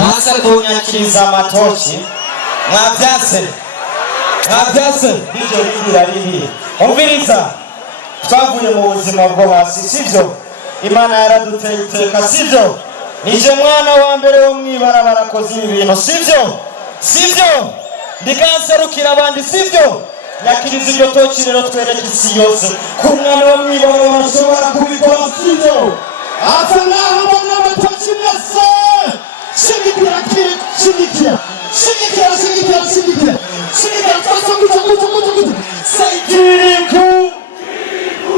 Mwasa kunyakiriza amatoshi mwabyase ibyo birariri umviriza twavuye mu buzima bwo hasi sivyo Imana yaraduteye iteka sivyo nije mwana wa mbere wo mwibarabara koze ibintu sivyo ndikanserukira abandi sivyo nyakiriza iryo toki rero twereke isi yose ku mwana wo mwibarabara ashobora kubikora sivyo atanaho abana batoki mwese shigikira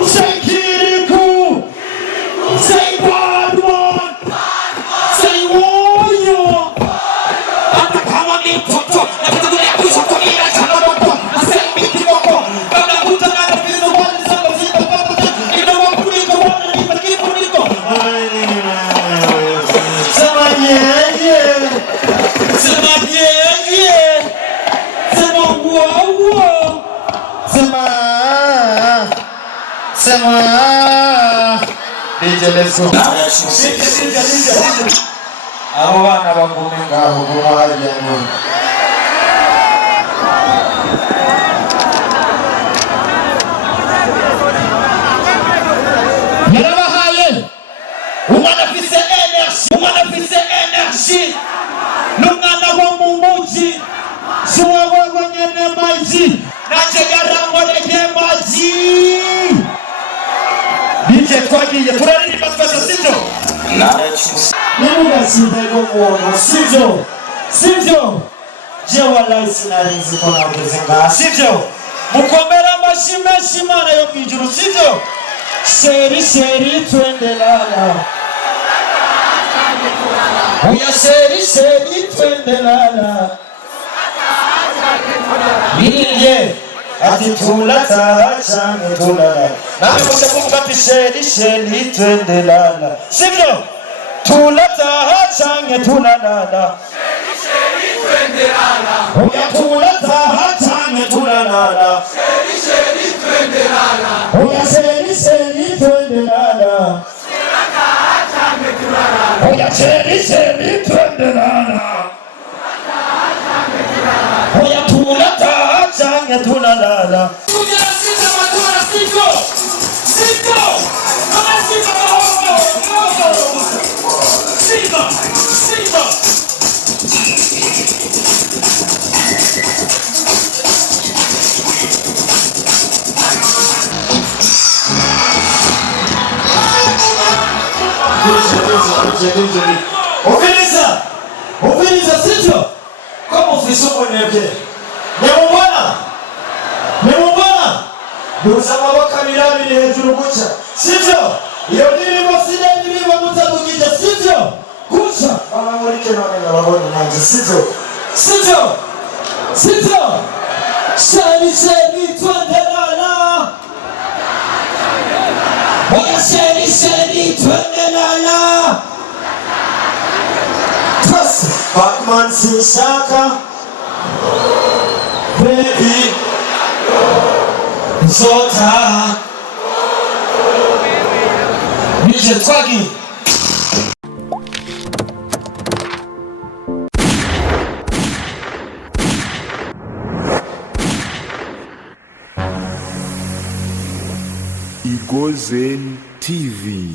Shakiriku say bad one say warrior atakama ni toto na kitu ya kushoto ila changamoto say mikiboko kabla kutana na vitu wale sana zito pamoja ila wakuliko wana ni pakifuniko sema yeye sema wow sema DJ let's go abo bana bagumenga aho bahajyana yarabahaye umwana afise energy n'umwana wo mu muji siwawe nyene maji naje yaramureke maji DJ twagiye turaririmba twese sivyo nimugasinda umuntu sivyo je wallahi sinarinzi ko nageze ngaha sivyo mukomera amashyi menshi Imana yo mwijuru sivyo sheri twende lala oya sheri twende lala Bilie ati tulata change tulala nami mwisha kuvuga ati sheri twende lala sivyo tulata change tulala sheri twende lala oya tulata change tulala sheri twende lala oya sheri twende lala oya sheri twende lala oya tulata change tulala Officer sivyo kama ofisa mwenyewe Nimubona Dusama bakamira biri hejuru guca sivyo iyo ndirimbo sida ndirimbo mutagukije sivyo guca abamurike none nababona nanjye sivyo sheri twende lala oya sheri twende lala trust Batman sishaka baby Zota Nije twagi Igozen TV